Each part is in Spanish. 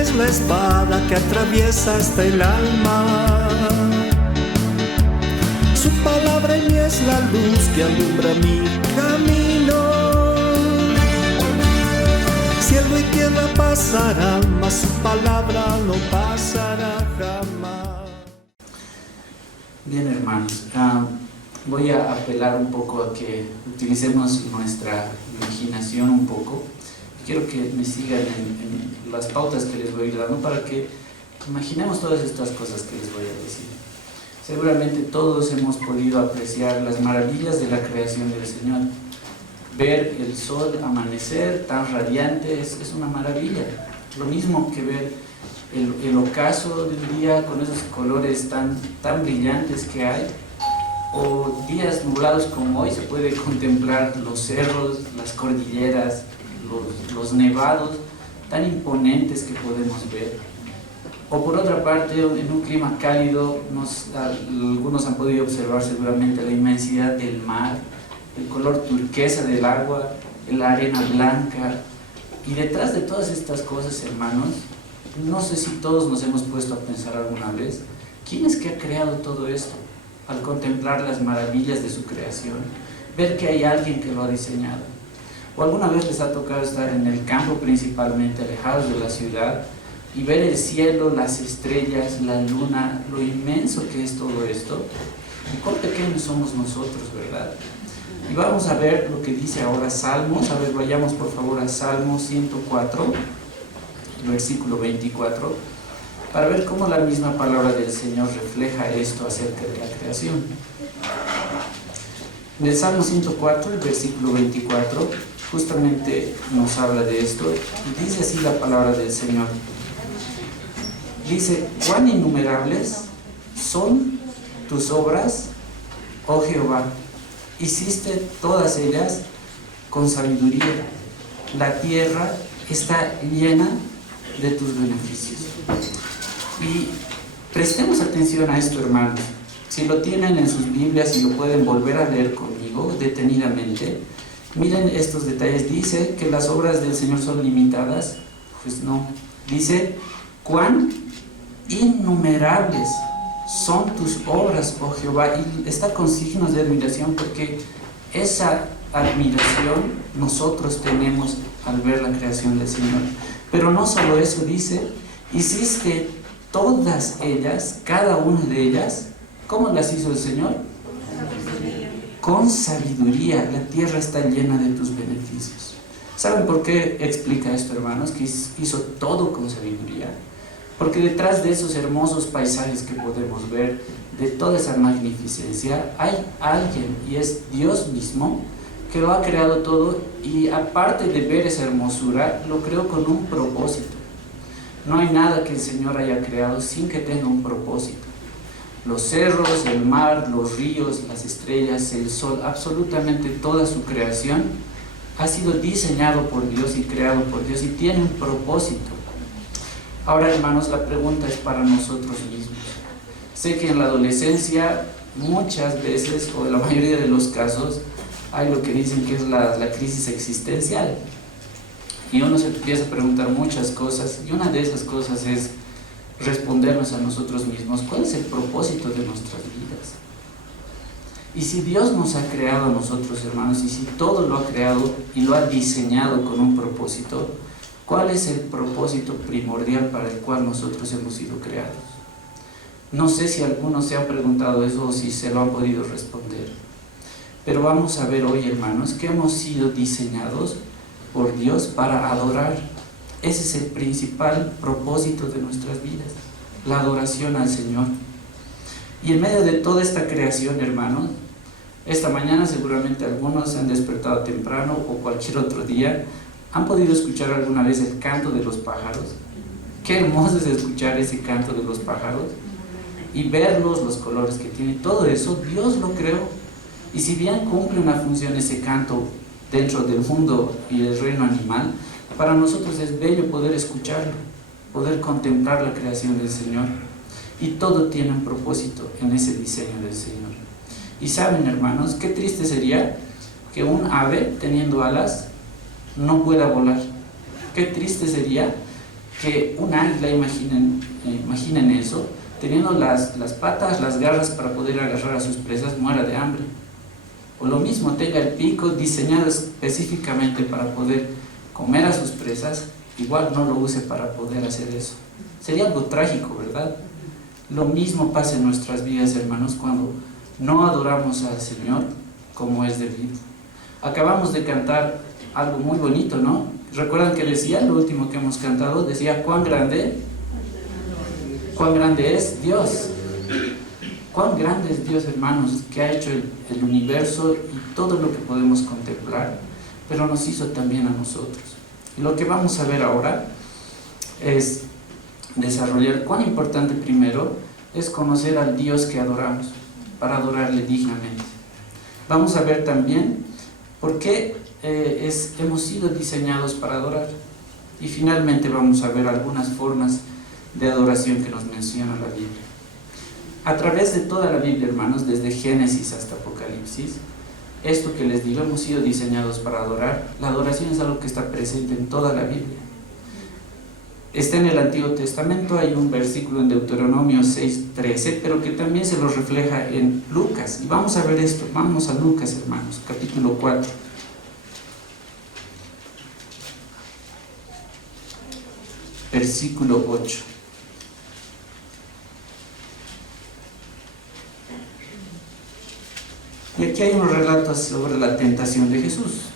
es la espada que atraviesa hasta el alma. Su palabra en mí es la luz que alumbra mi camino. Cielo y tierra pasarán, mas su palabra no pasará jamás. Bien, hermanos, voy a apelar un poco a que utilicemos nuestra imaginación un poco. Quiero que me sigan en las pautas que les voy a ir dando para que imaginemos todas estas cosas que les voy a decir. Seguramente todos hemos podido apreciar las maravillas de la creación del Señor. Ver el sol amanecer tan radiante es una maravilla. Lo mismo que ver el ocaso del día con esos colores tan brillantes que hay. O días nublados como hoy se puede contemplar los cerros, las cordilleras, los nevados tan imponentes que podemos ver. O por otra parte, en un clima cálido, algunos han podido observar seguramente la inmensidad del mar, el color turquesa del agua, la arena blanca. Y detrás de todas estas cosas, hermanos, no sé si todos nos hemos puesto a pensar alguna vez, ¿quién es que ha creado todo esto? Al contemplar las maravillas de su creación, ver que hay alguien que lo ha diseñado. ¿O alguna vez les ha tocado estar en el campo, principalmente alejados de la ciudad, y ver el cielo, las estrellas, la luna, lo inmenso que es todo esto? Y cuán pequeños somos nosotros, ¿verdad? Y vamos a ver lo que dice ahora Salmos. A ver, vayamos por favor a Salmo 104, versículo 24, para ver cómo la misma palabra del Señor refleja esto acerca de la creación. En el Salmo 104, el versículo 24, justamente nos habla de esto, y dice así la palabra del Señor. Dice: cuán innumerables son tus obras, oh Jehová, hiciste todas ellas con sabiduría. La tierra está llena de tus beneficios. Y prestemos atención a esto, hermanos. Si lo tienen en sus Biblias y lo pueden volver a leer conmigo detenidamente, miren estos detalles. Dice que las obras del Señor son limitadas. Pues no. Dice: cuán innumerables son tus obras, oh Jehová. Y está con signos de admiración, porque esa admiración nosotros tenemos al ver la creación del Señor. Pero no solo eso, dice: hiciste todas ellas, cada una de ellas. ¿Cómo las hizo el Señor? Con sabiduría. La tierra está llena de tus beneficios. ¿Saben por qué explica esto, hermanos? Que hizo todo con sabiduría. Porque detrás de esos hermosos paisajes que podemos ver, de toda esa magnificencia, hay alguien, y es Dios mismo, que lo ha creado todo, y aparte de ver esa hermosura, lo creó con un propósito. No hay nada que el Señor haya creado sin que tenga un propósito. Los cerros, el mar, los ríos, las estrellas, el sol, absolutamente toda su creación ha sido diseñado por Dios y creado por Dios, y tiene un propósito. Ahora, hermanos, la pregunta es para nosotros mismos. Sé que en la adolescencia muchas veces, o en la mayoría de los casos, hay lo que dicen que es la crisis existencial. Y uno se empieza a preguntar muchas cosas, y una de esas cosas es respondernos a nosotros mismos: ¿cuál es el propósito de nuestras vidas? Y si Dios nos ha creado a nosotros, hermanos, y si todo lo ha creado y lo ha diseñado con un propósito, ¿cuál es el propósito primordial para el cual nosotros hemos sido creados? No sé si algunos se han preguntado eso o si se lo han podido responder. Pero vamos a ver hoy, hermanos, que hemos sido diseñados por Dios para adorar. Ese es el principal propósito de nuestras vidas, la adoración al Señor. Y en medio de toda esta creación, hermanos, esta mañana seguramente algunos se han despertado temprano, o cualquier otro día, ¿han podido escuchar alguna vez el canto de los pájaros? Qué hermoso es escuchar ese canto de los pájaros y verlos, los colores que tiene. Todo eso Dios lo creó. Y si bien cumple una función ese canto dentro del mundo y del reino animal, para nosotros es bello poder escucharlo, poder contemplar la creación del Señor. Y todo tiene un propósito en ese diseño del Señor. Y saben, hermanos, qué triste sería que un ave teniendo alas no pueda volar. Qué triste sería que un águila, imaginen eso, teniendo las patas, las garras para poder agarrar a sus presas, muera de hambre. O lo mismo, tenga el pico diseñado específicamente para poder comer a sus presas, igual no lo use para poder hacer eso. Sería algo trágico, ¿verdad? Lo mismo pasa en nuestras vidas, hermanos, cuando no adoramos al Señor como es debido. Acabamos de cantar algo muy bonito, ¿no? ¿Recuerdan que decía, lo último que hemos cantado, decía, cuán grande es Dios? Cuán grande es Dios, hermanos, que ha hecho el universo y todo lo que podemos contemplar, pero nos hizo también a nosotros. Y lo que vamos a ver ahora es desarrollar cuán importante primero es conocer al Dios que adoramos, para adorarle dignamente. Vamos a ver también por qué hemos sido diseñados para adorar. Y finalmente vamos a ver algunas formas de adoración que nos menciona la Biblia. A través de toda la Biblia, hermanos, desde Génesis hasta Apocalipsis, esto que les digo, hemos sido diseñados para adorar. La adoración es algo que está presente en toda la Biblia. Está en el Antiguo Testamento, hay un versículo en Deuteronomio 6:13, pero que también se lo refleja en Lucas. Y vamos a ver esto, vamos a Lucas, hermanos, capítulo 4. Versículo 8. Y aquí hay unos relatos sobre la tentación de Jesús.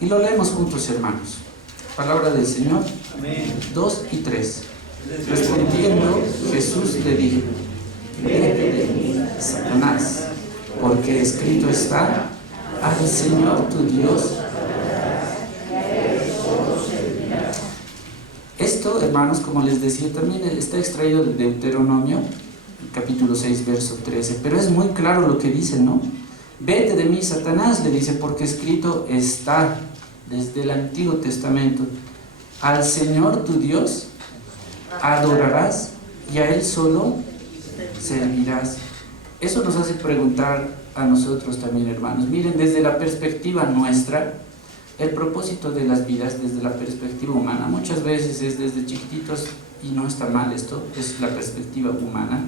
Y lo leemos juntos, hermanos. Palabra del Señor. Amén. 2 y 3. Respondiendo, Jesús le dijo: vete de mí, Satanás, porque escrito está: al Señor tu Dios. Esto, hermanos, como les decía, también está extraído de Deuteronomio, capítulo 6, verso 13, pero es muy claro lo que dice, ¿no? Vete de mí, Satanás, le dice, porque escrito está desde el Antiguo Testamento: al Señor tu Dios adorarás y a Él solo servirás. Eso nos hace preguntar a nosotros también, hermanos. Miren, desde la perspectiva nuestra, el propósito de las vidas, desde la perspectiva humana, muchas veces es desde chiquititos, y no está mal esto, es la perspectiva humana,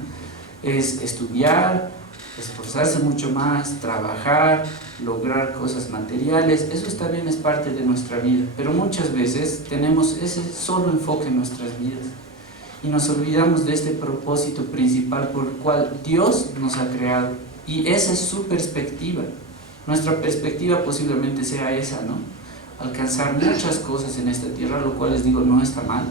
es estudiar, esforzarse mucho más, trabajar, lograr cosas materiales. Eso está bien, es parte de nuestra vida, pero muchas veces tenemos ese solo enfoque en nuestras vidas y nos olvidamos de este propósito principal por el cual Dios nos ha creado, y esa es su perspectiva. Nuestra perspectiva posiblemente sea esa, ¿no? Alcanzar muchas cosas en esta tierra, lo cual les digo no está mal,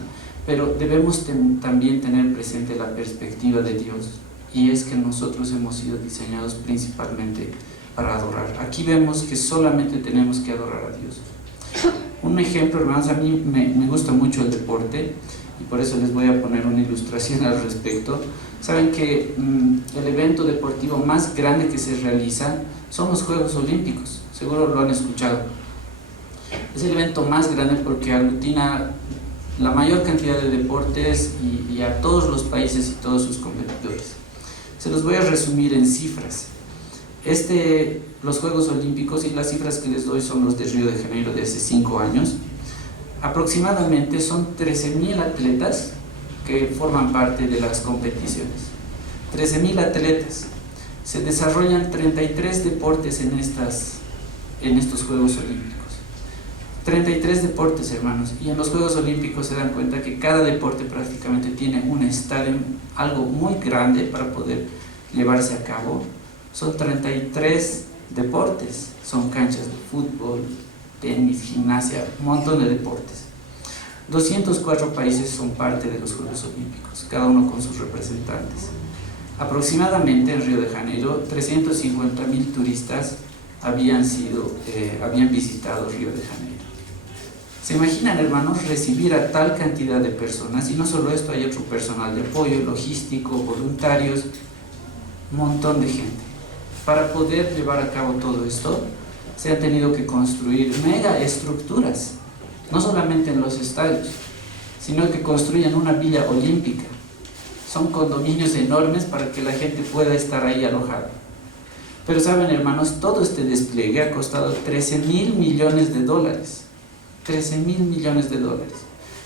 pero debemos también tener presente la perspectiva de Dios, y es que nosotros hemos sido diseñados principalmente para adorar. Aquí vemos que solamente tenemos que adorar a Dios. Un ejemplo, hermanos, a mí me gusta mucho el deporte, y por eso les voy a poner una ilustración al respecto. Saben que el evento deportivo más grande que se realiza son los Juegos Olímpicos, seguro lo han escuchado. Es el evento más grande porque aglutina la mayor cantidad de deportes y a todos los países y todos sus competidores. Se los voy a resumir en cifras. Los Juegos Olímpicos, y las cifras que les doy son los de Río de Janeiro de hace 5 años, aproximadamente son 13.000 atletas que forman parte de las competiciones. 13.000 atletas. Se desarrollan 33 deportes en estos Juegos Olímpicos. 33 deportes, hermanos, y en los Juegos Olímpicos se dan cuenta que cada deporte prácticamente tiene un estadio, algo muy grande para poder llevarse a cabo. Son 33 deportes, son canchas de fútbol, tenis, gimnasia, un montón de deportes. 204 países son parte de los Juegos Olímpicos, cada uno con sus representantes. Aproximadamente en Río de Janeiro, 350.000 turistas habían visitado Río de Janeiro. ¿Se imaginan, hermanos, recibir a tal cantidad de personas? Y no solo esto, hay otro personal de apoyo, logístico, voluntarios, un montón de gente. Para poder llevar a cabo todo esto, se han tenido que construir mega estructuras, no solamente en los estadios, sino que construyen una villa olímpica. Son condominios enormes para que la gente pueda estar ahí alojada. Pero saben, hermanos, todo este despliegue ha costado $13.000 millones. 13.000 millones de dólares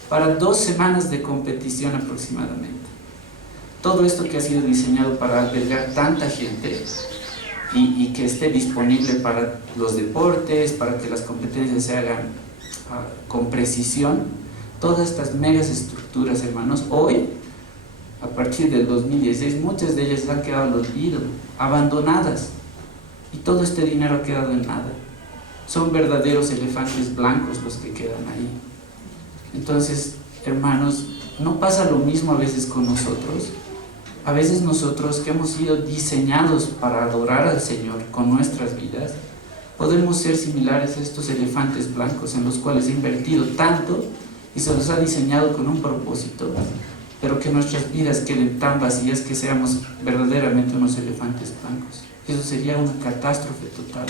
para 2 semanas de competición aproximadamente. Todo esto que ha sido diseñado para albergar tanta gente y que esté disponible para los deportes, para que las competencias se hagan con precisión, todas estas megas estructuras, hermanos, hoy, a partir del 2016, muchas de ellas han quedado al olvido, abandonadas, y todo este dinero ha quedado en nada. Son verdaderos elefantes blancos los que quedan ahí. Entonces, hermanos, ¿no pasa lo mismo a veces con nosotros? A veces nosotros, que hemos sido diseñados para adorar al Señor con nuestras vidas, podemos ser similares a estos elefantes blancos en los cuales he invertido tanto y se los ha diseñado con un propósito, pero que nuestras vidas queden tan vacías que seamos verdaderamente unos elefantes blancos. Eso sería una catástrofe total.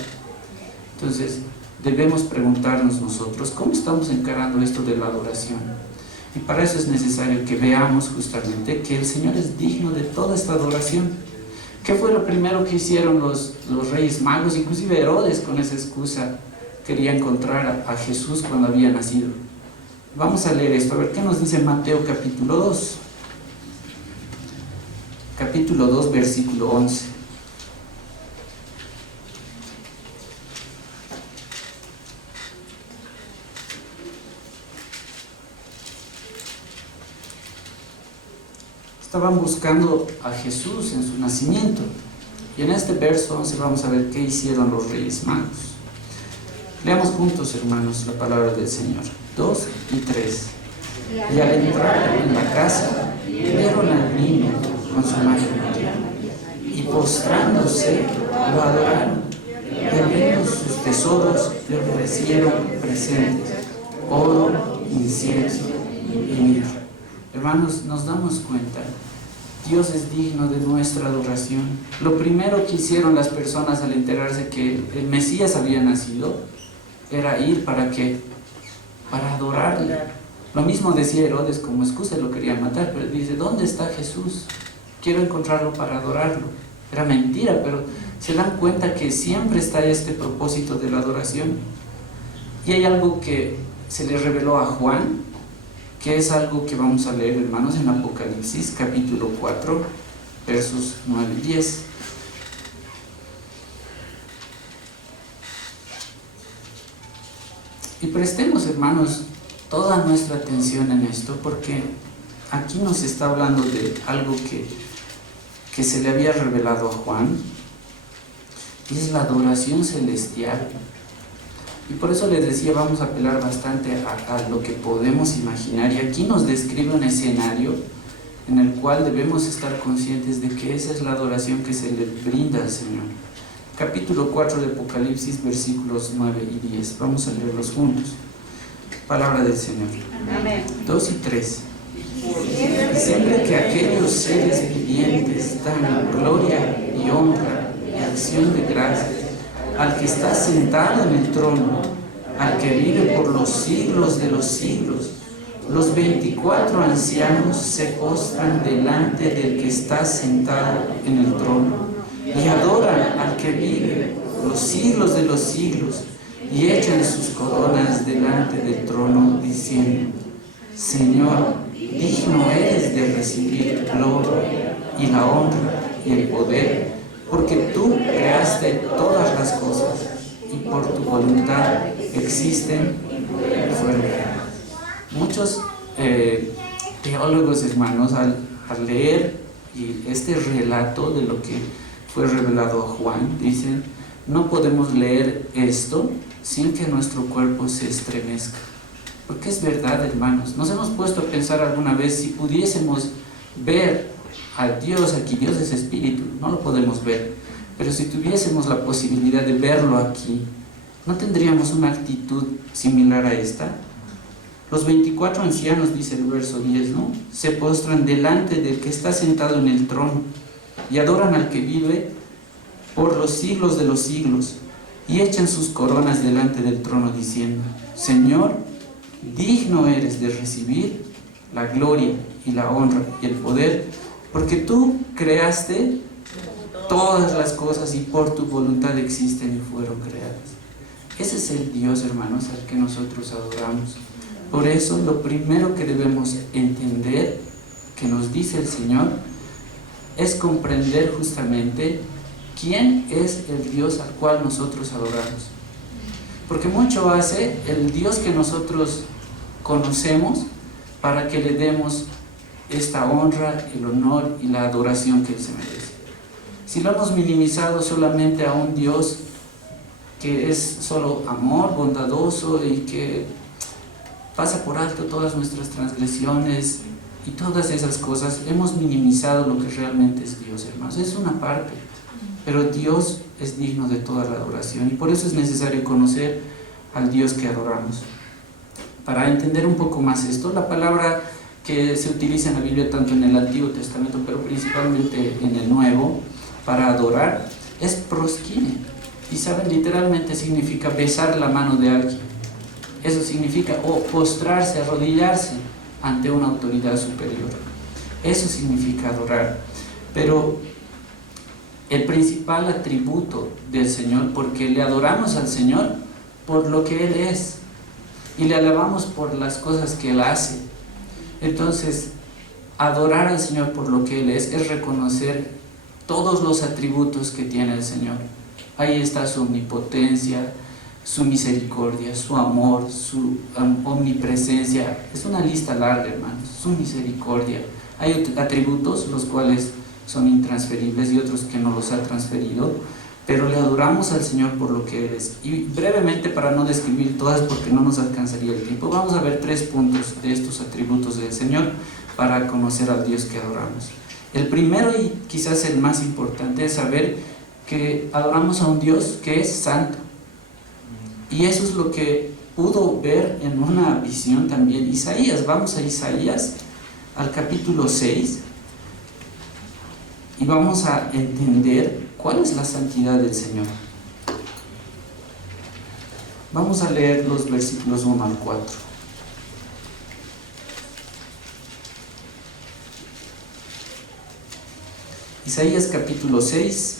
Entonces, debemos preguntarnos nosotros, ¿cómo estamos encarando esto de la adoración? Y para eso es necesario que veamos justamente que el Señor es digno de toda esta adoración. ¿Qué fue lo primero que hicieron los reyes magos? Inclusive Herodes, con esa excusa, quería encontrar a Jesús cuando había nacido. Vamos a leer esto, a ver qué nos dice Mateo capítulo 2. Capítulo 2, versículo 11. Estaban buscando a Jesús en su nacimiento. Y en este verso 11 vamos a ver qué hicieron los reyes magos. Leamos juntos, hermanos, la palabra del Señor. 2 y 3. Y al entrar en la casa, vieron al niño con su madre, y postrándose lo adoraron, y abriendo sus tesoros le ofrecieron presentes, oro, incienso y mirra. Hermanos, nos damos cuenta, Dios es digno de nuestra adoración. Lo primero que hicieron las personas al enterarse que el Mesías había nacido era ir ¿para qué? Para adorarle. Lo mismo decía Herodes, como excusa lo quería matar, pero dice, ¿dónde está Jesús? Quiero encontrarlo para adorarlo. Era mentira, pero se dan cuenta que siempre está este propósito de la adoración. Y hay algo que se le reveló a Juan, que es algo que vamos a leer, hermanos, en Apocalipsis capítulo 4, versos 9 y 10. Y prestemos, hermanos, toda nuestra atención en esto, porque aquí nos está hablando de algo que se le había revelado a Juan, y es la adoración celestial. Y por eso les decía, vamos a apelar bastante a lo que podemos imaginar, y aquí nos describe un escenario en el cual debemos estar conscientes de que esa es la adoración que se le brinda al Señor. Capítulo 4 de Apocalipsis, versículos 9 y 10. Vamos a leerlos juntos. Palabra del Señor. Amén. 2 y 3. Y siempre que aquellos seres vivientes dan gloria y honra y acción de gracias al que está sentado en el trono, al que vive por los siglos de los siglos, los 24 ancianos se postran delante del que está sentado en el trono y adoran al que vive por los siglos de los siglos, y echan sus coronas delante del trono diciendo, Señor, digno eres de recibir gloria y la honra y el poder, porque tú creaste todas las cosas y por tu voluntad existen y fueron creadas. Muchos teólogos, hermanos, al leer este relato de lo que fue revelado a Juan, dicen, no podemos leer esto sin que nuestro cuerpo se estremezca. Porque es verdad, hermanos. Nos hemos puesto a pensar alguna vez, si pudiésemos ver a Dios aquí, Dios es espíritu, no lo podemos ver, pero si tuviésemos la posibilidad de verlo aquí, ¿no tendríamos una actitud similar a esta? Los 24 ancianos, dice el verso 10, ¿no? Se postran delante del que está sentado en el trono y adoran al que vive por los siglos de los siglos, y echan sus coronas delante del trono diciendo, Señor, digno eres de recibir la gloria y la honra y el poder, porque tú creaste todas las cosas y por tu voluntad existen y fueron creadas. Ese es el Dios, hermanos, al que nosotros adoramos. Por eso lo primero que debemos entender, que nos dice el Señor, es comprender justamente quién es el Dios al cual nosotros adoramos. Porque mucho hace el Dios que nosotros conocemos para que le demos esta honra, el honor y la adoración que Él se merece. Si lo hemos minimizado solamente a un Dios que es solo amor, bondadoso y que pasa por alto todas nuestras transgresiones y todas esas cosas, hemos minimizado lo que realmente es Dios, hermanos. Es una parte, pero Dios es digno de toda la adoración y por eso es necesario conocer al Dios que adoramos. Para entender un poco más esto, la palabra que se utiliza en la Biblia tanto en el Antiguo Testamento, pero principalmente en el Nuevo, para adorar, es proskine. Y saben, literalmente significa besar la mano de alguien. Eso significa postrarse, arrodillarse ante una autoridad superior. Eso significa adorar. Pero el principal atributo del Señor, porque le adoramos al Señor por lo que Él es y le alabamos por las cosas que Él hace. Entonces, adorar al Señor por lo que Él es reconocer todos los atributos que tiene el Señor. Ahí está su omnipotencia, su misericordia, su amor, su omnipresencia. Es una lista larga, hermanos. Su misericordia. Hay atributos los cuales son intransferibles y otros que no los ha transferido, pero le adoramos al Señor por lo que Él es. Y brevemente, para no describir todas porque no nos alcanzaría el tiempo, vamos a ver 3 puntos de estos atributos del Señor para conocer al Dios que adoramos. El primero y quizás el más importante es saber que adoramos a un Dios que es santo. Y eso es lo que pudo ver en una visión también Isaías. Vamos a Isaías, al capítulo 6, y vamos a entender cuál es la santidad del Señor. Vamos a leer los versículos 1 al 4. Isaías capítulo 6,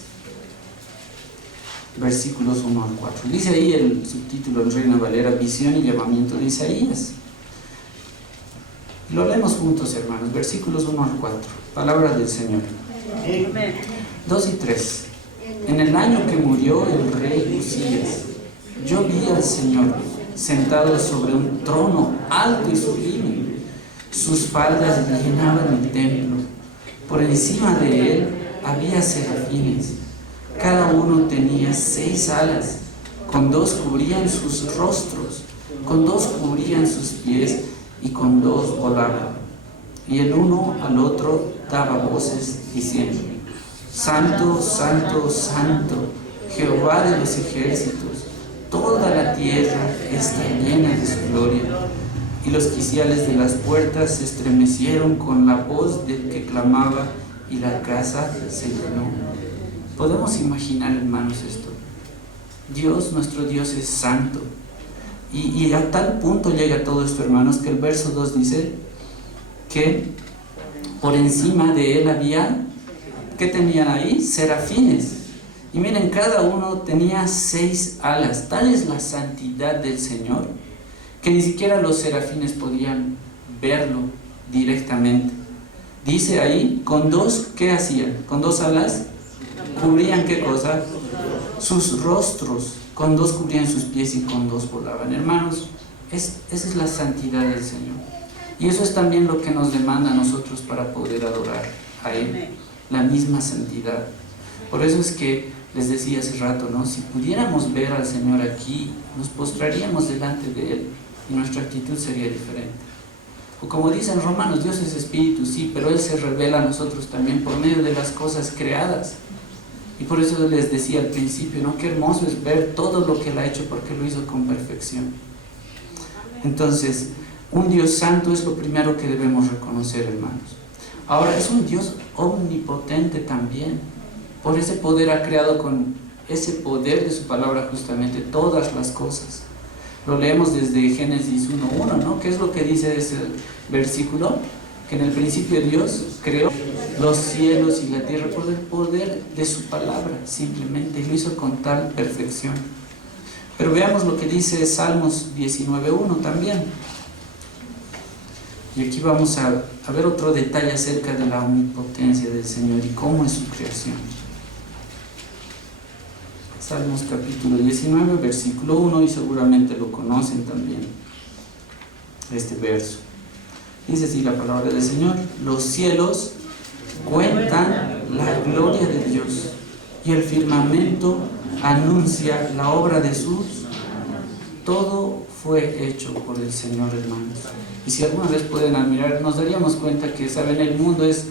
versículos 1 al 4. Dice ahí el subtítulo en Reina Valera: visión y llamamiento de Isaías. Lo leemos juntos, hermanos. Versículos 1 al 4. Palabra del Señor. 2 y 3. En el año que murió el rey Usías, yo vi al Señor sentado sobre un trono alto y sublime. Sus faldas llenaban el templo. Por encima de él había serafines. Cada uno tenía 6 alas. Con 2 cubrían sus rostros, con 2 cubrían sus pies y con 2 volaban. Y el uno al otro daba voces diciendo: Santo, Santo, Santo, Jehová de los ejércitos, toda la tierra está llena de su gloria. Y los quiciales de las puertas se estremecieron con la voz del que clamaba, y la casa se llenó. Podemos imaginar, hermanos, esto. Dios, nuestro Dios, es santo. Y a tal punto llega todo esto, hermanos, que el verso 2 dice que por encima de él había, ¿qué tenían ahí? Serafines. Y miren, cada uno tenía 6 alas. Tal es la santidad del Señor, que ni siquiera los serafines podían verlo directamente. Dice ahí, con 2, ¿qué hacían? Con 2 alas, cubrían, ¿qué cosa? Sus rostros. Con 2 cubrían sus pies y con 2 volaban. Hermanos, esa es la santidad del Señor. Y eso es también lo que nos demanda a nosotros para poder adorar a Él. La misma santidad. Por eso es que les decía hace rato, ¿no? Si pudiéramos ver al Señor aquí, nos postraríamos delante de Él y nuestra actitud sería diferente. O como dicen Romanos, Dios es espíritu, sí, pero Él se revela a nosotros también por medio de las cosas creadas. Y por eso les decía al principio, ¿no? Qué hermoso es ver todo lo que Él ha hecho, porque lo hizo con perfección. Entonces, un Dios santo es lo primero que debemos reconocer, hermanos. Ahora, es un Dios omnipotente también. Por ese poder ha creado con ese poder de su palabra justamente todas las cosas. Lo leemos desde Génesis 1:1, ¿no? ¿Qué es lo que dice ese versículo? Que en el principio Dios creó los cielos y la tierra por el poder de su palabra, simplemente, y lo hizo con tal perfección. Pero veamos lo que dice Salmos 19.1 también. Y aquí vamos a ver otro detalle acerca de la omnipotencia del Señor y cómo es su creación. Salmos capítulo 19, versículo 1, y seguramente lo conocen también, este verso. Dice así la palabra del Señor: los cielos cuentan la gloria de Dios, y el firmamento anuncia la obra de sus. Todo fue hecho por el Señor, hermanos. Y si alguna vez pueden admirar, nos daríamos cuenta que, ¿saben? El mundo es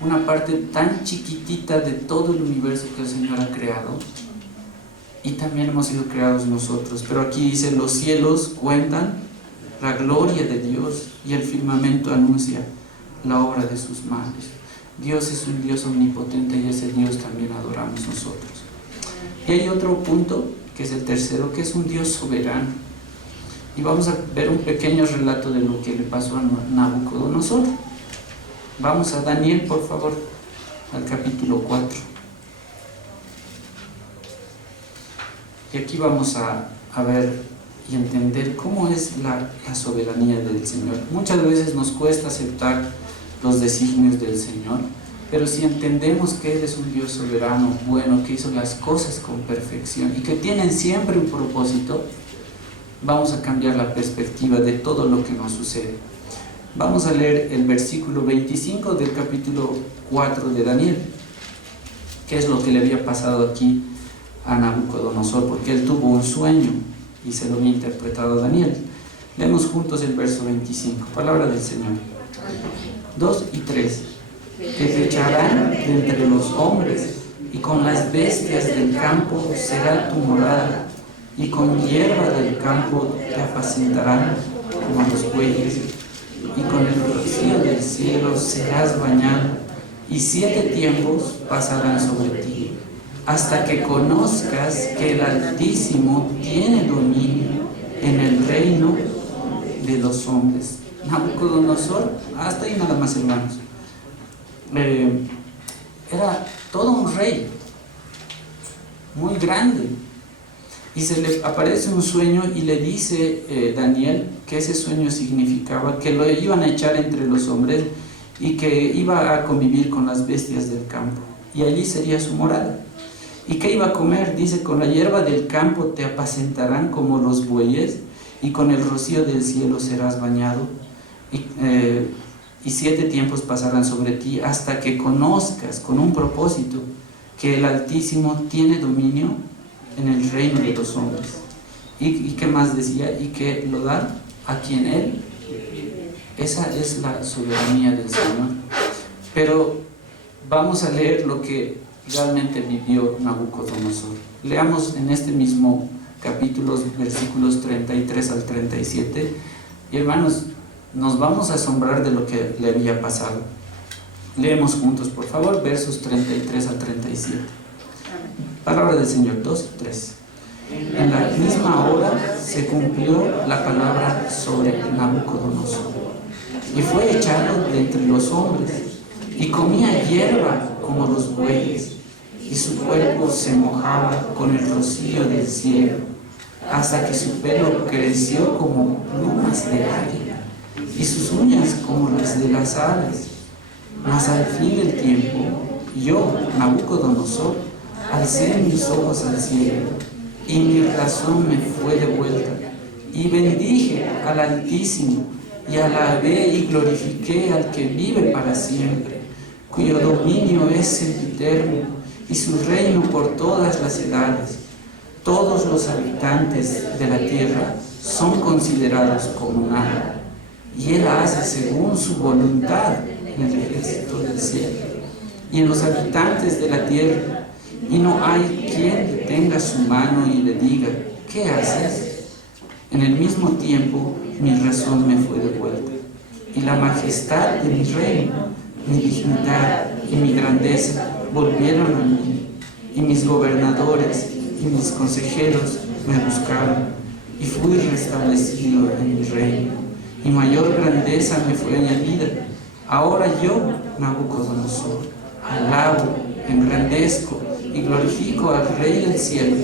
una parte tan chiquitita de todo el universo que el Señor ha creado. Y también hemos sido creados nosotros. Pero aquí dice: los cielos cuentan la gloria de Dios, y el firmamento anuncia la obra de sus manos. Dios es un Dios omnipotente, y ese Dios también adoramos nosotros. Y hay otro punto, que es el tercero, que es un Dios soberano. Y vamos a ver un pequeño relato de lo que le pasó a Nabucodonosor. Vamos a Daniel, por favor, al capítulo 4. Y aquí vamos a ver y entender cómo es la soberanía del Señor. Muchas veces nos cuesta aceptar los designios del Señor, pero si entendemos que Él es un Dios soberano, bueno, que hizo las cosas con perfección y que tienen siempre un propósito, vamos a cambiar la perspectiva de todo lo que nos sucede. Vamos a leer el versículo 25 del capítulo 4 de Daniel. ¿Qué es lo que le había pasado aquí a Nabucodonosor? Porque él tuvo un sueño y se lo había interpretado a Daniel. Leemos juntos el verso 25. Palabra del Señor. 2 y 3. Te echarán de entre los hombres, y con las bestias del campo será tu morada, y con hierba del campo te apacentarán como los bueyes, y con el rocío del cielo serás bañado, y 7 tiempos pasarán sobre ti, hasta que conozcas que el Altísimo tiene dominio en el reino de los hombres. Nabucodonosor, hasta ahí nada más, hermanos, era todo un rey muy grande, y se le aparece un sueño y le dice Daniel que ese sueño significaba que lo iban a echar entre los hombres y que iba a convivir con las bestias del campo, y allí sería su morada. ¿Y qué iba a comer? Dice: con la hierba del campo te apacentarán como los bueyes, y con el rocío del cielo serás bañado, y 7 tiempos pasarán sobre ti, hasta que conozcas, con un propósito, que el Altísimo tiene dominio en el reino de los hombres. ¿Y qué más decía? Y que lo da a quien Él. Esa es la soberanía del Señor. Pero vamos a leer lo que realmente vivió Nabucodonosor. Leamos en este mismo capítulo, versículos 33 al 37. Y hermanos, nos vamos a asombrar de lo que le había pasado. Leemos juntos, por favor, versos 33 al 37. Palabra del Señor, 2 y 3. En la misma hora se cumplió la palabra sobre Nabucodonosor, y fue echado de entre los hombres, y comía hierba como los bueyes, y su cuerpo se mojaba con el rocío del cielo, hasta que su pelo creció como plumas de águila, y sus uñas como las de las aves. Mas al fin del tiempo, yo, Nabucodonosor, alcé mis ojos al cielo, y mi razón me fue devuelta, y bendije al Altísimo, y alabé y glorifiqué al que vive para siempre, cuyo dominio es sempiterno, y su reino por todas las edades. Todos los habitantes de la tierra son considerados como nada, y Él hace según su voluntad en el ejército del cielo y en los habitantes de la tierra, y no hay quien detenga su mano y le diga: ¿qué haces? En el mismo tiempo mi razón me fue devuelta, y la majestad de mi reino, mi dignidad y mi grandeza volvieron a mí, y mis gobernadores y mis consejeros me buscaron, y fui restablecido en mi reino, y mayor grandeza me fue añadida. Ahora yo, Nabucodonosor, alabo, engrandezco y glorifico al Rey del cielo,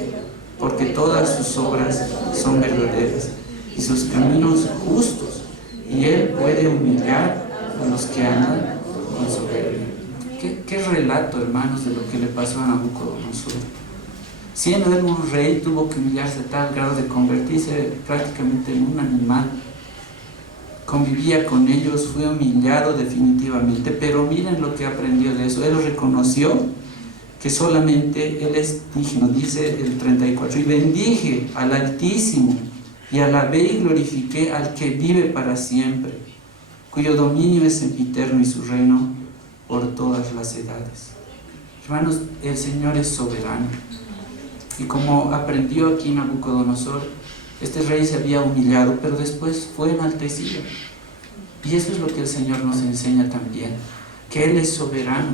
porque todas sus obras son verdaderas y sus caminos justos, y Él puede humillar a los que andan con soberbia. ¿Qué relato, hermanos, de lo que le pasó a Nabucodonosor? Siendo él un rey, tuvo que humillarse a tal grado de convertirse prácticamente en un animal. Convivía con ellos, fue humillado definitivamente, pero miren lo que aprendió de eso. Él reconoció que solamente Él es digno, dice el 34, y bendije al Altísimo, y alabé y glorifiqué al que vive para siempre, cuyo dominio es sempiterno y su reino por todas las edades. Hermanos, el Señor es soberano. Y como aprendió aquí Nabucodonosor, este rey se había humillado, pero después fue enaltecido. Y eso es lo que el Señor nos enseña también, que Él es soberano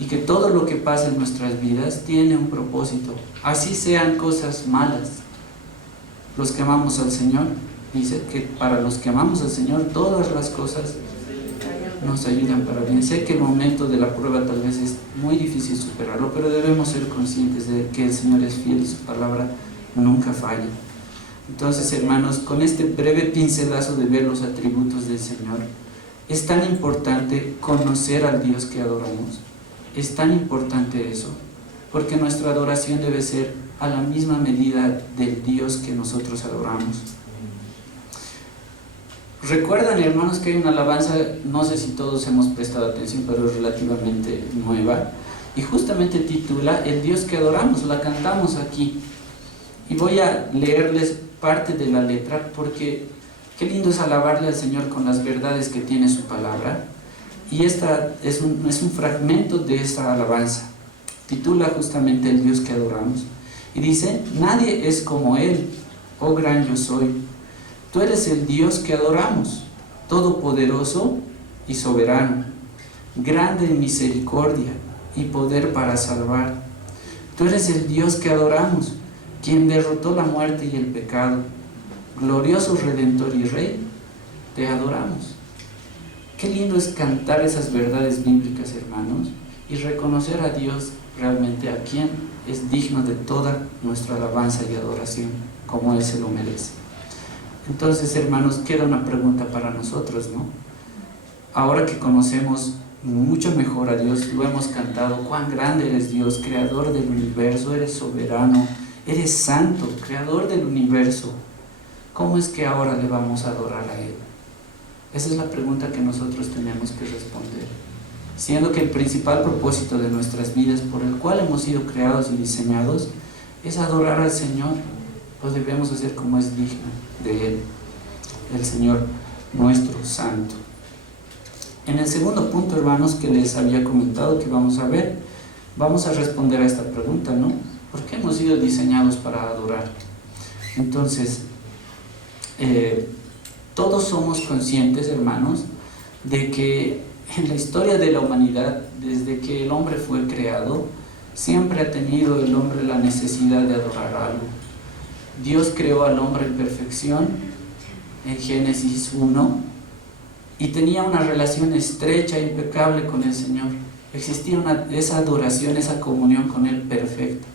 y que todo lo que pasa en nuestras vidas tiene un propósito, así sean cosas malas. Los que amamos al Señor, dice que para los que amamos al Señor, todas las cosas nos ayudan para bien. Sé que el momento de la prueba tal vez es muy difícil superarlo, pero debemos ser conscientes de que el Señor es fiel y su palabra nunca falla. Entonces, hermanos, con este breve pincelazo de ver los atributos del Señor, es tan importante conocer al Dios que adoramos. Es tan importante eso, porque nuestra adoración debe ser a la misma medida del Dios que nosotros adoramos. Recuerdan, hermanos, que hay una alabanza, no sé si todos hemos prestado atención, pero es relativamente nueva, y justamente titula El Dios que adoramos. La cantamos aquí, y voy a leerles parte de la letra, porque qué lindo es alabarle al Señor con las verdades que tiene su palabra. Y esta es un fragmento de esta alabanza. Titula justamente El Dios que adoramos, y dice: nadie es como Él, oh gran yo soy. Tú eres el Dios que adoramos, todopoderoso y soberano, grande en misericordia y poder para salvar. Tú eres el Dios que adoramos, quien derrotó la muerte y el pecado, glorioso Redentor y Rey, te adoramos. Qué lindo es cantar esas verdades bíblicas, hermanos, y reconocer a Dios realmente, a quien es digno de toda nuestra alabanza y adoración, como Él se lo merece. Entonces, hermanos, queda una pregunta para nosotros, ¿no? Ahora que conocemos mucho mejor a Dios, lo hemos cantado: cuán grande eres Dios, creador del universo, eres soberano, eres santo, creador del universo. ¿Cómo es que ahora le vamos a adorar a Él? Esa es la pregunta que nosotros tenemos que responder. Siendo que el principal propósito de nuestras vidas, por el cual hemos sido creados y diseñados, es adorar al Señor, lo debemos hacer como es digno de Él, el Señor nuestro Santo. En el segundo punto, hermanos, que les había comentado que vamos a ver, vamos a responder a esta pregunta, ¿no? ¿Por qué hemos sido diseñados para adorar? Entonces, todos somos conscientes, hermanos, de que en la historia de la humanidad, desde que el hombre fue creado, siempre ha tenido el hombre la necesidad de adorar algo. Dios creó al hombre en perfección en Génesis 1 y tenía una relación estrecha e impecable con el Señor. Existía esa adoración, esa comunión con Él perfecta,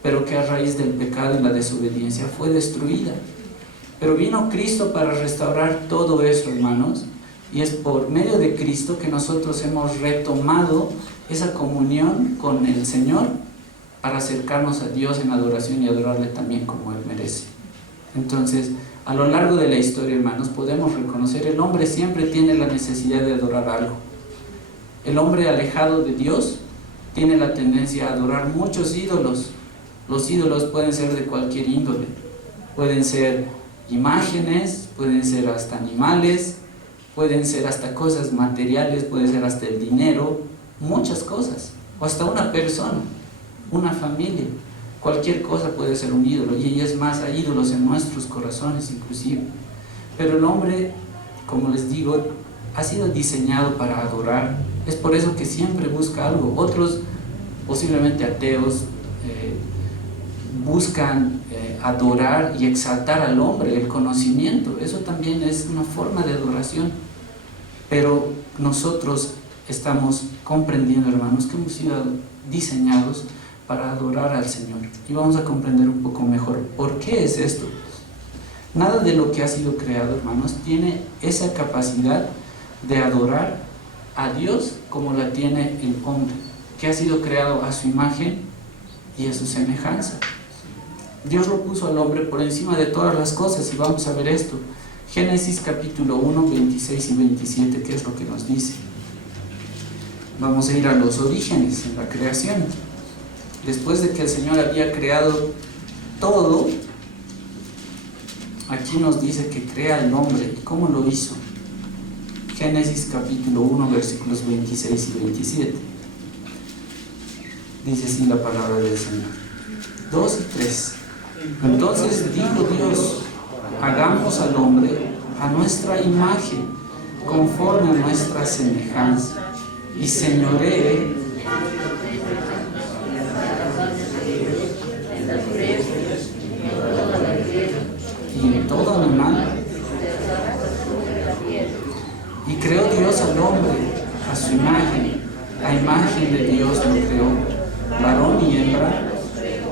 pero que a raíz del pecado y la desobediencia fue destruida. Pero vino Cristo para restaurar todo eso, hermanos, y es por medio de Cristo que nosotros hemos retomado esa comunión con el Señor para acercarnos a Dios en adoración y adorarle también como Él merece. Entonces, a lo largo de la historia, hermanos, podemos reconocer, el hombre siempre tiene la necesidad de adorar algo. El hombre alejado de Dios tiene la tendencia a adorar muchos ídolos. Los ídolos pueden ser de cualquier índole. Pueden ser imágenes, pueden ser hasta animales, pueden ser hasta cosas materiales, puede ser hasta el dinero, muchas cosas, o hasta una persona, una familia. Cualquier cosa puede ser un ídolo, y es más, hay ídolos en nuestros corazones inclusive. Pero el hombre, como les digo, ha sido diseñado para adorar. Es por eso que siempre busca algo. Otros, posiblemente ateos, buscan adorar y exaltar al hombre, el conocimiento. Eso también es una forma de adoración. Pero nosotros estamos comprendiendo, hermanos, que hemos sido diseñados para adorar al Señor. Y vamos a comprender un poco mejor por qué es esto. Nada de lo que ha sido creado, hermanos, tiene esa capacidad de adorar a Dios como la tiene el hombre, que ha sido creado a su imagen y a su semejanza. Dios lo puso al hombre por encima de todas las cosas, y vamos a ver esto. Génesis capítulo 1, 26 y 27, ¿qué es lo que nos dice? Vamos a ir a los orígenes en la creación. Después de que el Señor había creado todo, aquí nos dice que crea al hombre. ¿Y cómo lo hizo? Génesis capítulo 1, versículos 26 y 27. Dice así la palabra del Señor. 2 y 3. Entonces dijo Dios: hagamos al hombre a nuestra imagen, conforme a nuestra semejanza, y señoree y en todo animal. Y creó Dios al hombre a su imagen, a imagen de Dios lo creó, varón y hembra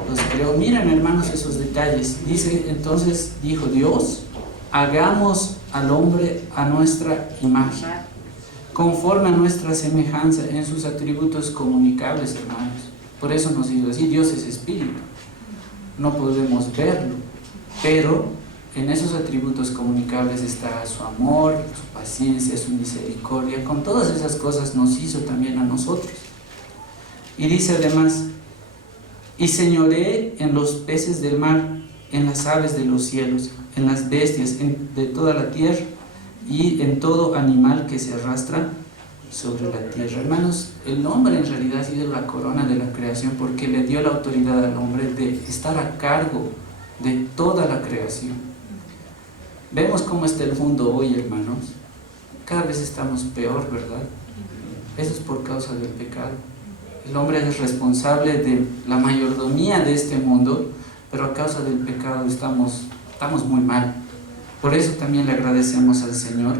los creó. Miren, hermanos, esos detalles. Dice, entonces dijo Dios: hagamos al hombre a nuestra imagen, conforme a nuestra semejanza, en sus atributos comunicables, hermanos. Por eso nos digo así: Dios es espíritu, no podemos verlo, pero en esos atributos comunicables está su amor, su paciencia, su misericordia. Con todas esas cosas nos hizo también a nosotros. Y dice además: y señoree en los peces del mar, en las aves de los cielos, en las bestias de toda la tierra, y en todo animal que se arrastra sobre la tierra. Hermanos, el hombre en realidad ha sido la corona de la creación, porque le dio la autoridad al hombre de estar a cargo de toda la creación. Vemos cómo está el mundo hoy, hermanos. Cada vez estamos peor, ¿verdad? Eso es por causa del pecado. El hombre es responsable de la mayordomía de este mundo, pero a causa del pecado estamos muy mal. Por eso también le agradecemos al Señor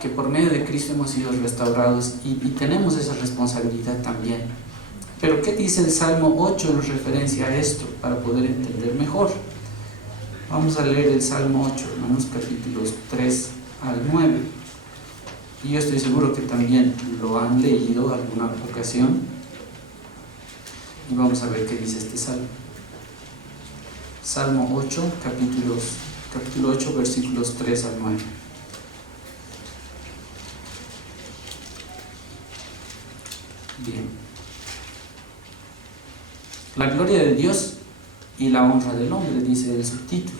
que por medio de Cristo hemos sido restaurados y tenemos esa responsabilidad también. Pero ¿qué dice el Salmo 8 en referencia a esto, para poder entender mejor? Vamos a leer el Salmo 8, hermanos, capítulos 3 al 9. Y yo estoy seguro que también lo han leído alguna ocasión. Y vamos a ver qué dice este salmo. Salmo 8, capítulo 8, versículos 3 al 9. Bien. La gloria de Dios y la honra del hombre, dice el subtítulo.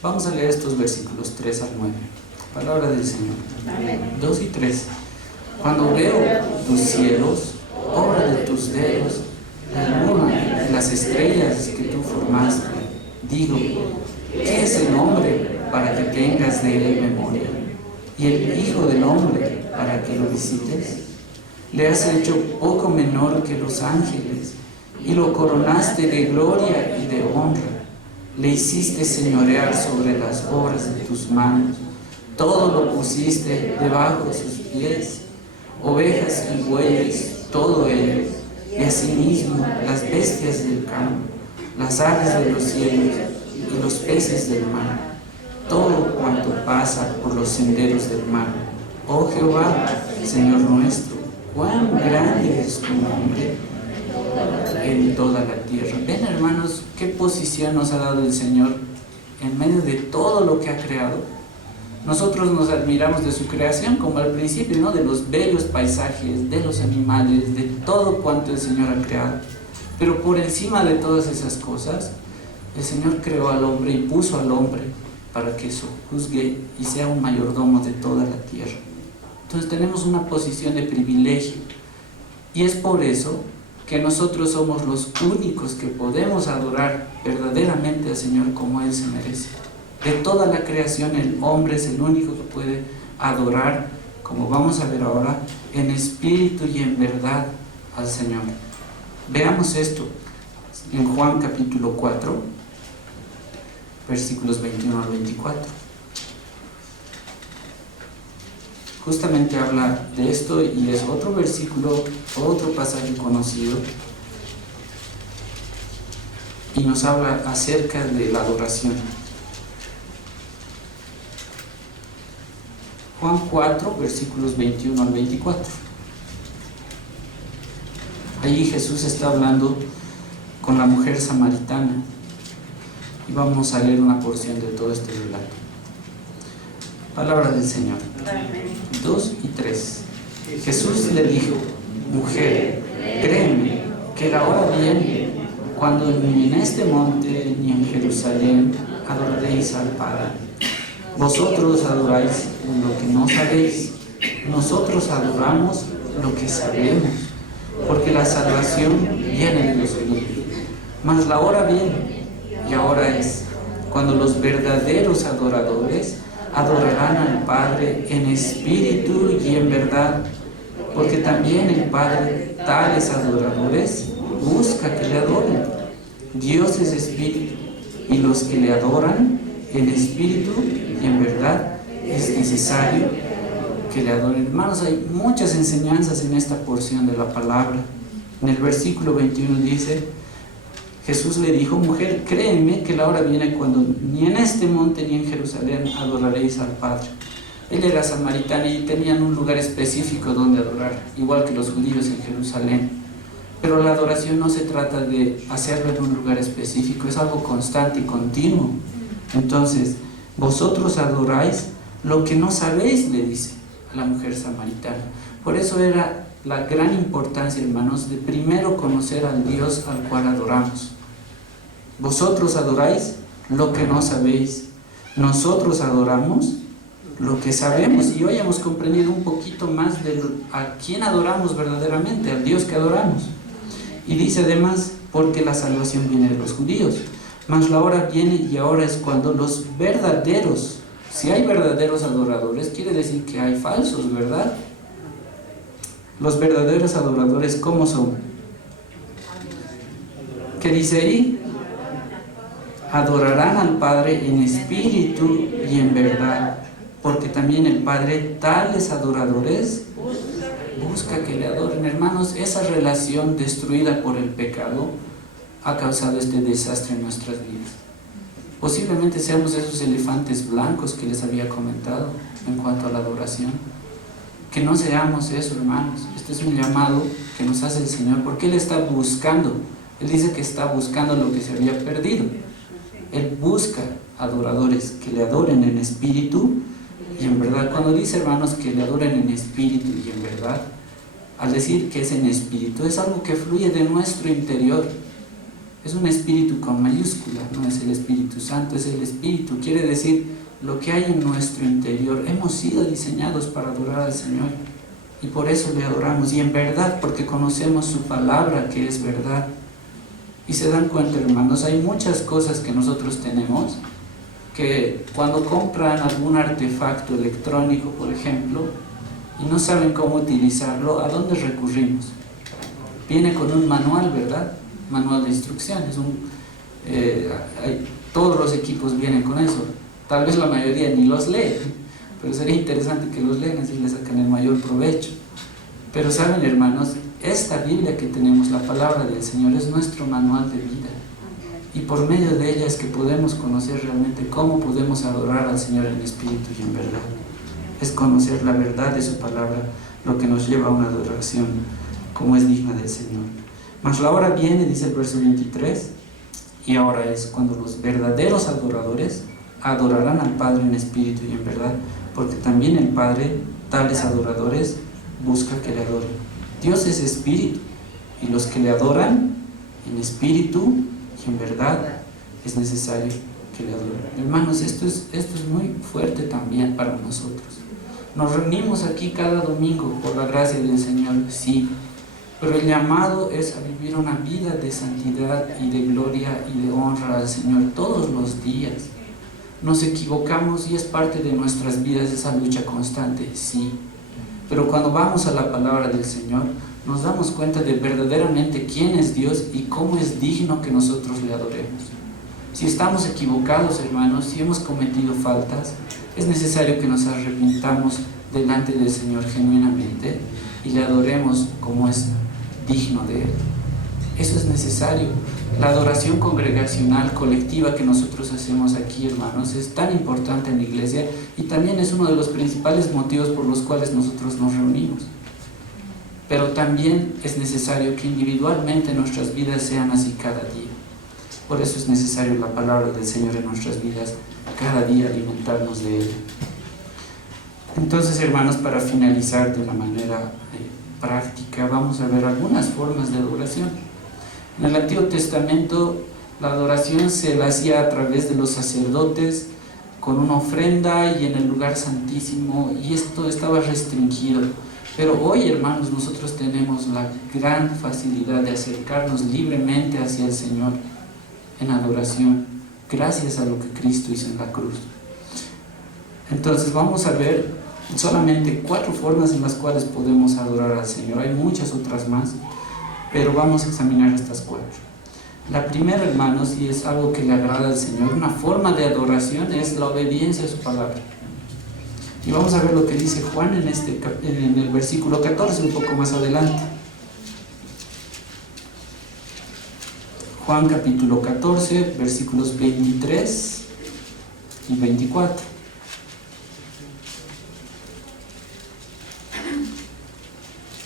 Vamos a leer estos versículos 3 al 9. Palabra del Señor. Amén. 2 y 3. Cuando veo tus cielos, obra de tus dedos, la luna y las estrellas que tú formaste, digo: ¿qué es el hombre para que tengas de él memoria? ¿Y el hijo del hombre para que lo visites? Le has hecho poco menor que los ángeles, y lo coronaste de gloria y de honra. Le hiciste señorear sobre las obras de tus manos. Todo lo pusiste debajo de sus pies, ovejas y bueyes, todo ello, y asimismo las bestias del campo, las aves de los cielos y los peces del mar, todo cuanto pasa por los senderos del mar. Oh Jehová, Señor nuestro, cuán grande es tu nombre en toda la tierra. Ven, hermanos, qué posición nos ha dado el Señor en medio de todo lo que ha creado. Nosotros nos admiramos de su creación, como al principio, ¿no? De los bellos paisajes, de los animales, de todo cuanto el Señor ha creado. Pero por encima de todas esas cosas, el Señor creó al hombre y puso al hombre para que juzgue y sea un mayordomo de toda la tierra. Entonces tenemos una posición de privilegio, y es por eso que nosotros somos los únicos que podemos adorar verdaderamente al Señor como Él se merece. De toda la creación, el hombre es el único que puede adorar, como vamos a ver ahora, en espíritu y en verdad al Señor. Veamos esto en Juan capítulo 4, versículos 21 al 24. Justamente habla de esto, y es otro versículo, otro pasaje conocido, y nos habla acerca de la adoración. Juan 4, versículos 21 al 24. Allí Jesús está hablando con la mujer samaritana y vamos a leer una porción de todo este relato. Palabra del Señor. 2 y 3. Jesús le dijo: mujer, créeme que la hora viene cuando ni en este monte ni en Jerusalén adoraréis al Padre. Vosotros adoráis lo que no sabéis, nosotros adoramos lo que sabemos, porque la salvación viene de los judíos. Mas la hora viene, y ahora es, cuando los verdaderos adoradores adorarán al Padre en espíritu y en verdad, porque también el Padre tales adoradores busca que le adoren. Dios es espíritu, y los que le adoran en espíritu y en verdad es necesario que le adoren. Hermanos, hay muchas enseñanzas en esta porción de la palabra. En el versículo 21 dice: Jesús le dijo: mujer, créeme que la hora viene cuando ni en este monte ni en Jerusalén adoraréis al Padre. Él era samaritano y tenían un lugar específico donde adorar, igual que los judíos en Jerusalén. Pero la adoración no se trata de hacerlo en un lugar específico, es algo constante y continuo. Entonces, vosotros adoráis lo que no sabéis, le dice a la mujer samaritana. Por eso era la gran importancia, hermanos, de primero conocer al Dios al cual adoramos. Vosotros adoráis lo que no sabéis, nosotros adoramos lo que sabemos. Y hoy hemos comprendido un poquito más de a quién adoramos verdaderamente, al Dios que adoramos. Y dice además: porque la salvación viene de los judíos. Mas la hora viene y ahora es cuando los verdaderos, si hay verdaderos adoradores, quiere decir que hay falsos, ¿verdad? Los verdaderos adoradores, ¿cómo son? ¿Qué dice ahí? Adorarán al Padre en espíritu y en verdad, porque también el Padre tales adoradores busca que le adoren. Hermanos, esa relación destruida por el pecado ha causado este desastre en nuestras vidas. Posiblemente seamos esos elefantes blancos que les había comentado en cuanto a la adoración. Que no seamos eso, hermanos. Este es un llamado que nos hace el Señor, porque Él está buscando. Él dice que está buscando lo que se había perdido. Él busca adoradores que le adoren en espíritu y en verdad. Cuando dice, hermanos, que le adoren en espíritu y en verdad, al decir que es en espíritu, es algo que fluye de nuestro interior. Es un espíritu con mayúscula, no es el Espíritu Santo, es el espíritu. Quiere decir lo que hay en nuestro interior. Hemos sido diseñados para adorar al Señor y por eso le adoramos. Y en verdad, porque conocemos su palabra que es verdad. Y se dan cuenta, hermanos, hay muchas cosas que nosotros tenemos que cuando compran algún artefacto electrónico, por ejemplo, y no saben cómo utilizarlo, ¿a dónde recurrimos? Viene con un manual, ¿verdad? Manual de instrucciones. Todos los equipos vienen con eso. Tal vez la mayoría ni los lee, pero sería interesante que los lean, así le sacan el mayor provecho. Pero saben, hermanos, esta Biblia que tenemos, la palabra del Señor, es nuestro manual de vida. Y por medio de ella es que podemos conocer realmente cómo podemos adorar al Señor en espíritu y en verdad. Es conocer la verdad de su palabra lo que nos lleva a una adoración como es digna del Señor. Mas la hora viene, dice el verso 23, y ahora es cuando los verdaderos adoradores adorarán al Padre en espíritu y en verdad, porque también el Padre tales adoradores busca que le adoren. Dios es espíritu, y los que le adoran en espíritu y en verdad es necesario que le adoren. Hermanos, esto es muy fuerte también para nosotros. Nos reunimos aquí cada domingo por la gracia del Señor, sí, pero el llamado es a vivir una vida de santidad y de gloria y de honra al Señor todos los días. Nos equivocamos y es parte de nuestras vidas esa lucha constante, sí. Pero cuando vamos a la palabra del Señor, nos damos cuenta de verdaderamente quién es Dios y cómo es digno que nosotros le adoremos. Si estamos equivocados, hermanos, si hemos cometido faltas, es necesario que nos arrepintamos delante del Señor genuinamente y le adoremos como es digno de Él. Eso es necesario. La adoración congregacional, colectiva que nosotros hacemos aquí, hermanos, es tan importante en la iglesia y también es uno de los principales motivos por los cuales nosotros nos reunimos. Pero también es necesario que individualmente nuestras vidas sean así cada día. Por eso es necesario la palabra del Señor en nuestras vidas, cada día alimentarnos de ella. Entonces, hermanos, para finalizar de una manera práctica, vamos a ver algunas formas de adoración. En el Antiguo Testamento, la adoración se la hacía a través de los sacerdotes, con una ofrenda y en el lugar santísimo, y esto estaba restringido. Pero hoy, hermanos, nosotros tenemos la gran facilidad de acercarnos libremente hacia el Señor en adoración, gracias a lo que Cristo hizo en la cruz. Entonces vamos a ver solamente 4 formas en las cuales podemos adorar al Señor. Hay muchas otras más, pero vamos a examinar estas 4. La primera, hermanos, y es algo que le agrada al Señor, una forma de adoración es la obediencia a su palabra. Y vamos a ver lo que dice Juan en el versículo 14, un poco más adelante. Juan capítulo 14, versículos 23 y 24.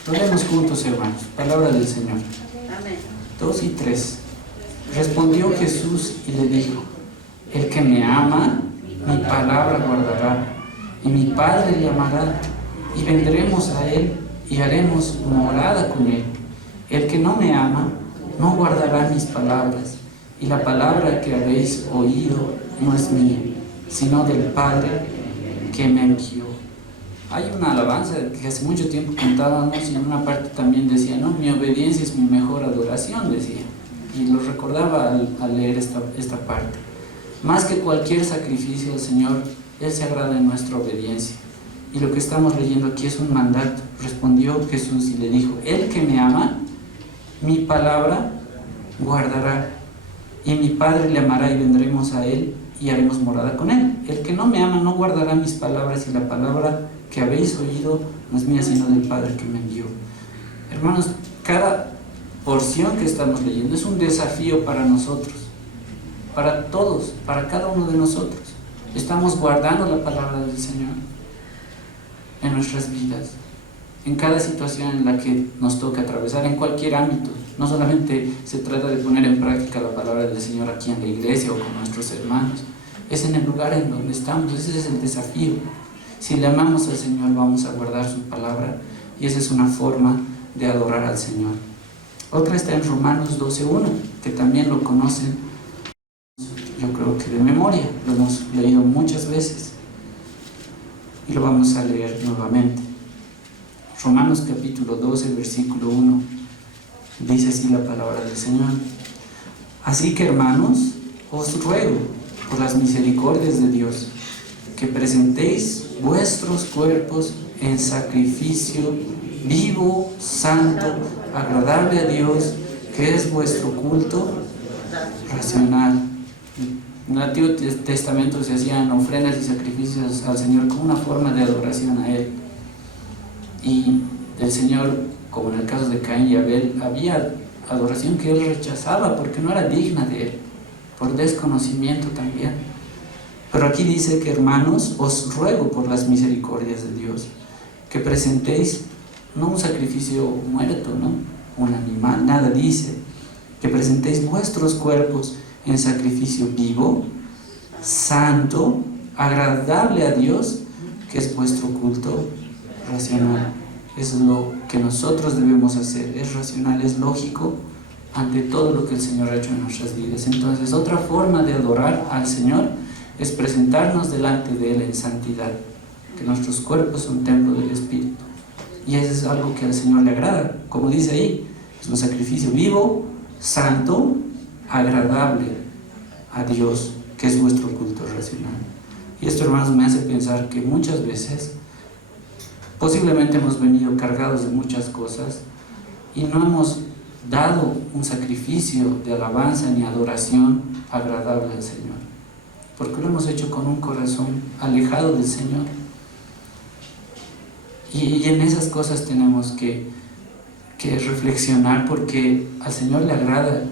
Lo leemos juntos, hermanos. Palabra del Señor. Amén. 2 y 3. Respondió Jesús y le dijo: el que me ama, mi palabra guardará, y mi Padre le amará, y vendremos a él y haremos morada con él. El que no me ama, no guardará mis palabras, y la palabra que habéis oído no es mía, sino del Padre que me envió. Hay una alabanza que hace mucho tiempo cantábamos y en una parte también decía, no, mi obediencia es mi mejor adoración, decía. Y lo recordaba al leer esta parte. Más que cualquier sacrificio al Señor, Él se agrada en nuestra obediencia. Y lo que estamos leyendo aquí es un mandato. Respondió Jesús y le dijo: el que me ama, mi palabra guardará, y mi Padre le amará y vendremos a Él y haremos morada con Él. El que no me ama no guardará mis palabras, y la palabra que habéis oído no es mía, sino del Padre que me envió. Hermanos, cada porción que estamos leyendo es un desafío para nosotros, para todos, para cada uno de nosotros. Estamos guardando la palabra del Señor en nuestras vidas, en cada situación en la que nos toca atravesar, en cualquier ámbito. No solamente se trata de poner en práctica la palabra del Señor aquí en la iglesia o con nuestros hermanos, es en el lugar en donde estamos. Ese es el desafío. Si le amamos al Señor, vamos a guardar su palabra, y esa es una forma de adorar al Señor. Otra está en Romanos 12:1, que también lo conocen, yo creo que de memoria, lo hemos leído muchas veces y lo vamos a leer nuevamente. Romanos capítulo 12, versículo 1, dice así la palabra del Señor: así que, hermanos, os ruego por las misericordias de Dios, que presentéis vuestros cuerpos en sacrificio vivo, santo, agradable a Dios, que es vuestro culto racional. En el Antiguo Testamento se hacían ofrendas y sacrificios al Señor como una forma de adoración a Él. Y el Señor, como en el caso de Caín y Abel, había adoración que Él rechazaba porque no era digna de Él, por desconocimiento también. Pero aquí dice que, hermanos, os ruego por las misericordias de Dios, que presentéis no un sacrificio muerto, ¿no?, un animal, nada, dice que presentéis vuestros cuerpos en sacrificio vivo, santo, agradable a Dios, que es vuestro culto racional. Eso es lo que nosotros debemos hacer, es racional, es lógico ante todo lo que el Señor ha hecho en nuestras vidas. Entonces, otra forma de adorar al Señor es presentarnos delante de Él en santidad, que nuestros cuerpos son templo del Espíritu. Y eso es algo que al Señor le agrada, como dice ahí, es un sacrificio vivo, santo, agradable a Dios, que es vuestro culto racional. Y esto, hermanos, me hace pensar que muchas veces posiblemente hemos venido cargados de muchas cosas y no hemos dado un sacrificio de alabanza ni adoración agradable al Señor, porque lo hemos hecho con un corazón alejado del Señor. Y en esas cosas tenemos que que reflexionar, porque al Señor le agrada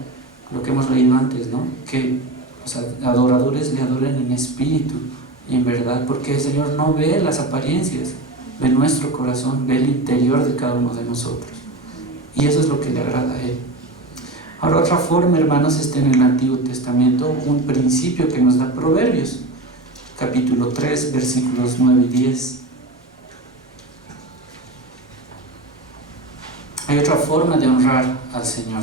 lo que hemos leído antes, ¿no? Que los adoradores le adoren en espíritu y en verdad, porque el Señor no ve las apariencias, ve nuestro corazón, ve el interior de cada uno de nosotros, y eso es lo que le agrada a Él. Ahora, otra forma, hermanos, está en el Antiguo Testamento, un principio que nos da Proverbios, capítulo 3, versículos 9 y 10. Hay otra forma de honrar al Señor.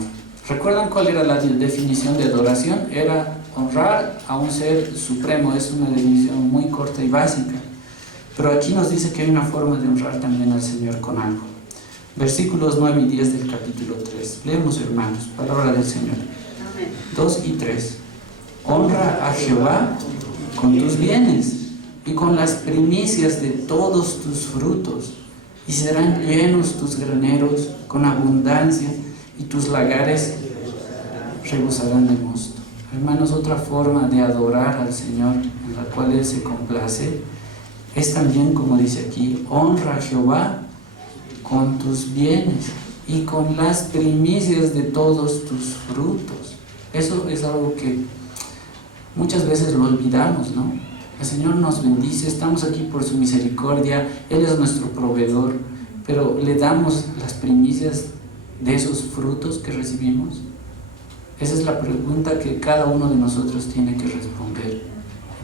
¿Recuerdan cuál era la definición de adoración? Era honrar a un ser supremo. Es una definición muy corta y básica. Pero aquí nos dice que hay una forma de honrar también al Señor con algo. Versículos 9 y 10 del capítulo 3. Leemos, hermanos, palabra del Señor. 2 y 3. Honra a Jehová con tus bienes y con las primicias de todos tus frutos, y serán llenos tus graneros con abundancia, y tus lagares rebosarán de mosto. Hermanos, otra forma de adorar al Señor, en la cual Él se complace, es también, como dice aquí, honra a Jehová con tus bienes y con las primicias de todos tus frutos. Eso es algo que muchas veces lo olvidamos, ¿no? El Señor nos bendice, estamos aquí por su misericordia, Él es nuestro proveedor, pero ¿le damos las primicias de esos frutos que recibimos? Esa es la pregunta que cada uno de nosotros tiene que responder.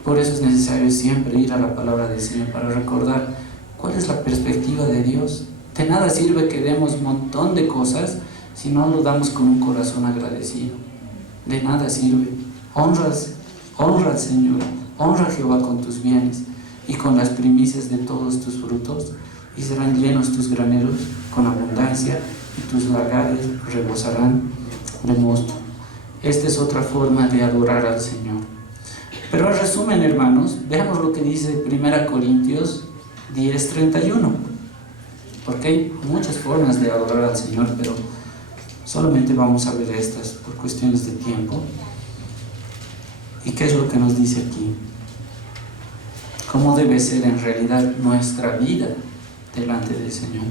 Por eso es necesario siempre ir a la palabra del Señor para recordar cuál es la perspectiva de Dios. De nada sirve que demos un montón de cosas si no lo damos con un corazón agradecido. De nada sirve. Honra al Señor, honra a Jehová con tus bienes y con las primicias de todos tus frutos, y serán llenos tus graneros con abundancia, y tus lagares rebosarán de mosto. Esta es otra forma de adorar al Señor. Pero en resumen, hermanos, veamos lo que dice 1 Corintios 10:31. Porque hay muchas formas de adorar al Señor, pero solamente vamos a ver estas por cuestiones de tiempo. ¿Y qué es lo que nos dice aquí? ¿Cómo debe ser en realidad nuestra vida delante del Señor?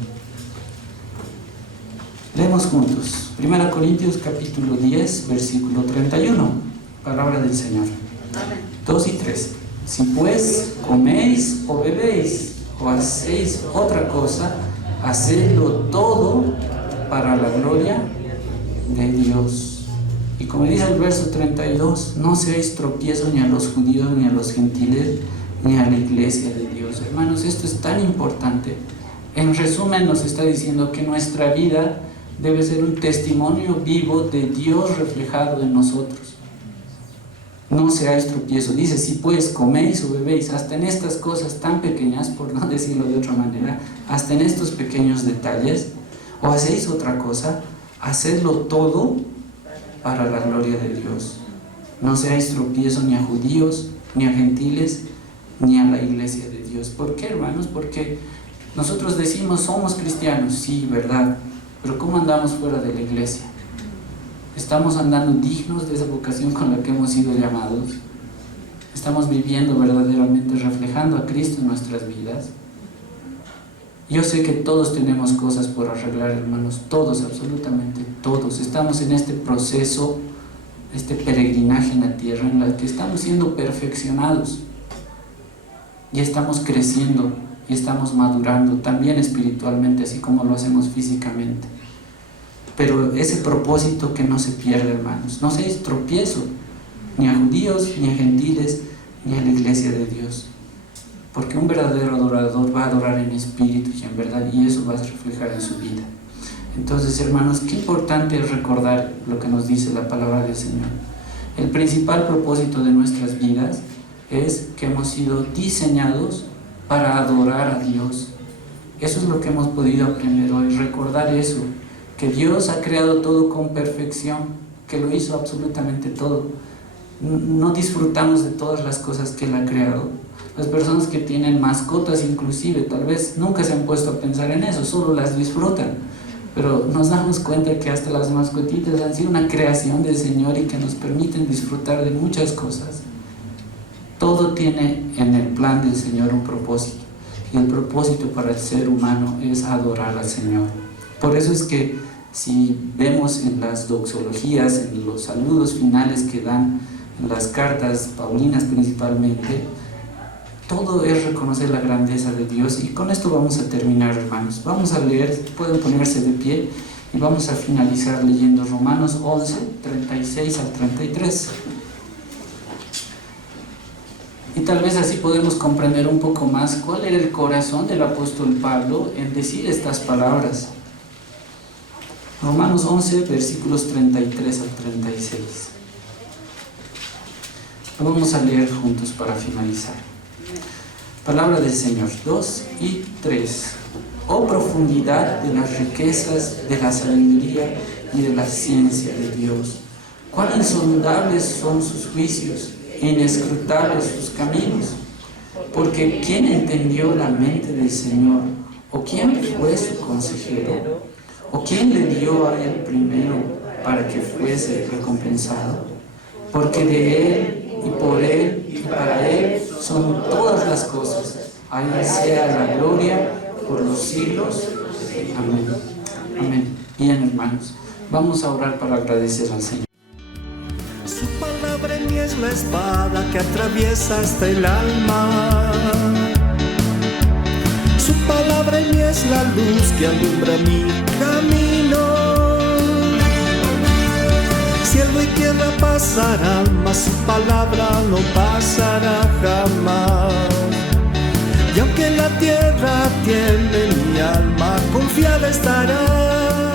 Leemos juntos 1 Corintios capítulo 10, versículo 31, palabra del Señor. 2 y 3. Si pues coméis o bebéis o hacéis otra cosa, hacedlo todo para la gloria de Dios. Y como dice el verso 32, no seáis tropiezo ni a los judíos, ni a los gentiles, ni a la iglesia de Dios. Hermanos, esto es tan importante. En resumen, nos está diciendo que nuestra vida debe ser un testimonio vivo de Dios reflejado en nosotros. No seáis tropiezo. Dice, si pues coméis o bebéis, hasta en estas cosas tan pequeñas, por no decirlo de otra manera, hasta en estos pequeños detalles, o hacéis otra cosa, hacedlo todo para la gloria de Dios. No seáis tropiezo ni a judíos, ni a gentiles, ni a la iglesia de Dios. ¿Por qué, hermanos? Porque nosotros decimos, somos cristianos, sí, verdad, pero ¿cómo andamos fuera de la iglesia? ¿Estamos andando dignos de esa vocación con la que hemos sido llamados? ¿Estamos viviendo verdaderamente reflejando a Cristo en nuestras vidas? Yo sé que todos tenemos cosas por arreglar, hermanos, todos, absolutamente todos. Estamos en este proceso, este peregrinaje en la tierra, en el que estamos siendo perfeccionados y estamos creciendo y estamos madurando también espiritualmente, así como lo hacemos físicamente. Pero ese propósito que no se pierde, hermanos. No seáis tropiezo ni a judíos, ni a gentiles, ni a la iglesia de Dios. Porque un verdadero adorador va a adorar en espíritu y en verdad, y eso va a reflejar en su vida. Entonces, hermanos, qué importante es recordar lo que nos dice la palabra del Señor. El principal propósito de nuestras vidas es que hemos sido diseñados para adorar a Dios. Eso es lo que hemos podido aprender hoy, recordar eso, que Dios ha creado todo con perfección, que lo hizo absolutamente todo. No disfrutamos de todas las cosas que Él ha creado. Las personas que tienen mascotas inclusive, tal vez nunca se han puesto a pensar en eso, solo las disfrutan. Pero nos damos cuenta que hasta las mascotitas han sido una creación del Señor y que nos permiten disfrutar de muchas cosas. Todo tiene en el plan del Señor un propósito. Y el propósito para el ser humano es adorar al Señor. Por eso es que Si vemos en las doxologías, en los saludos finales que dan en las cartas paulinas principalmente, todo es reconocer la grandeza de Dios. Y con esto vamos a terminar, hermanos. Vamos a leer, pueden ponerse de pie y vamos a finalizar leyendo Romanos 11, 36 al 33. Y tal vez así podemos comprender un poco más cuál era el corazón del apóstol Pablo en decir estas palabras. Romanos 11, versículos 33 al 36. Lo vamos a leer juntos para finalizar. Palabra del Señor, 2 y 3. Oh profundidad de las riquezas, de la sabiduría y de la ciencia de Dios. Cuán insondables son sus juicios, e inescrutables sus caminos. Porque ¿quién entendió la mente del Señor? ¿O quién fue su consejero? ¿O quién le dio a él primero para que fuese recompensado? Porque de él y por él y para él son todas las cosas. A él sea la gloria por los siglos. Amén. Amén. Bien, hermanos, vamos a orar para agradecer al Señor. Su palabra en mí es la espada que atraviesa hasta el alma. Su palabra en mí es la luz que alumbra mi camino. Cielo y tierra pasarán, mas su palabra no pasará jamás. Y aunque la tierra tiemble, mi alma confiada estará.